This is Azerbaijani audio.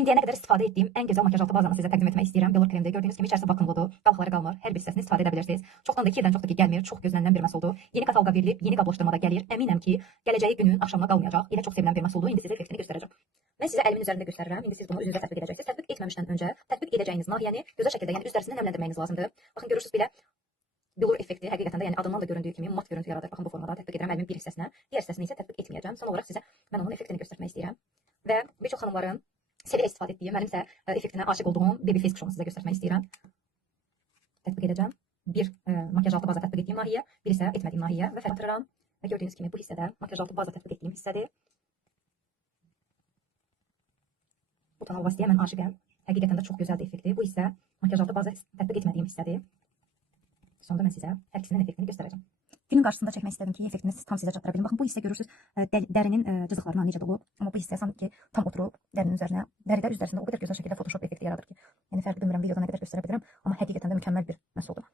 İndiyənə qədər istifadə etdiyim ən gözəl makyaj altı bazanı sizə təqdim etmək istəyirəm. Belor kremdə gördüyünüz kimi içərisi vakumludur, qalxaları qalmır. Hər bir hissəsini istifadə edə bilirsiniz. Çoxdan da 2 ildən çoxdur ki, gəlmir. Çox gözlənilən bir məhsuldur. Yeni kataloqa verilib, yeni qablaşdırmada gəlir. Əminəm ki, gələcəyi günün axşamına qalmayacaq. Elə çox sevilən bir məhsuldur. İndi sizə effektini göstərəcəm. Mən sizə əlimin üzərində göstərirəm. İndi siz bunu üzünüzə tətbiq edəcəksiniz. Tətbiq etməmişdən öncə tətbiq edəcəyiniz nahiyəni gözəl şəkildə, yəni üz dərisini nəmləndirməyiniz lazımdır. Baxın görürsüz belə Belor effekti həqiqətən də yəni adından da göründüyü kimi mat görüntü yaradır. Baxın bu formada tətbiq edirəm əlimin bir hissəsinə. Digər hissəsini isə tətbiq etməyəcəm. Son olaraq sizə mən onun effektini göstərmək istəyirəm. Və bir çox xanımların seviyə istifadə etdiyim, mənim isə effektinə aşiq olduğum baby face kremunu sizə göstərmək istəyirəm. Tətbiq edəcəm. Bir makyaj altı baza tətbiq etdiyim nahiyə, bir isə etmədiyim nahiyə və fərqləndirirəm. Və gördüyünüz kimi bu hissədə makyaj altı baza tətbiq etdiyim hissədir. Bu tonal vastiyə mən aşiqəm. Həqiqətən də çox gözəl effekti. Bu isə makyaj altı baza tətbiq etmədiyim hissədir. Sonda mən sizə hər ikisinin effektini göstərəcəm. Günün qarşısında çəkmək istədim ki, effektini tam sizə çatdıra bilim. Baxın bu hissə görürsüz dərinin cızıqlarına necə dolub, amma bu hissə sanki tam oturub dərinin üzərinə. Dəridə üz dərisində o qədər gözəl şəkildə Photoshop effekti yaradır ki, yəni fərqi bilmirəm videoda nə qədər göstərə bilirəm, amma həqiqətən də mükəmməl bir məhsuldur.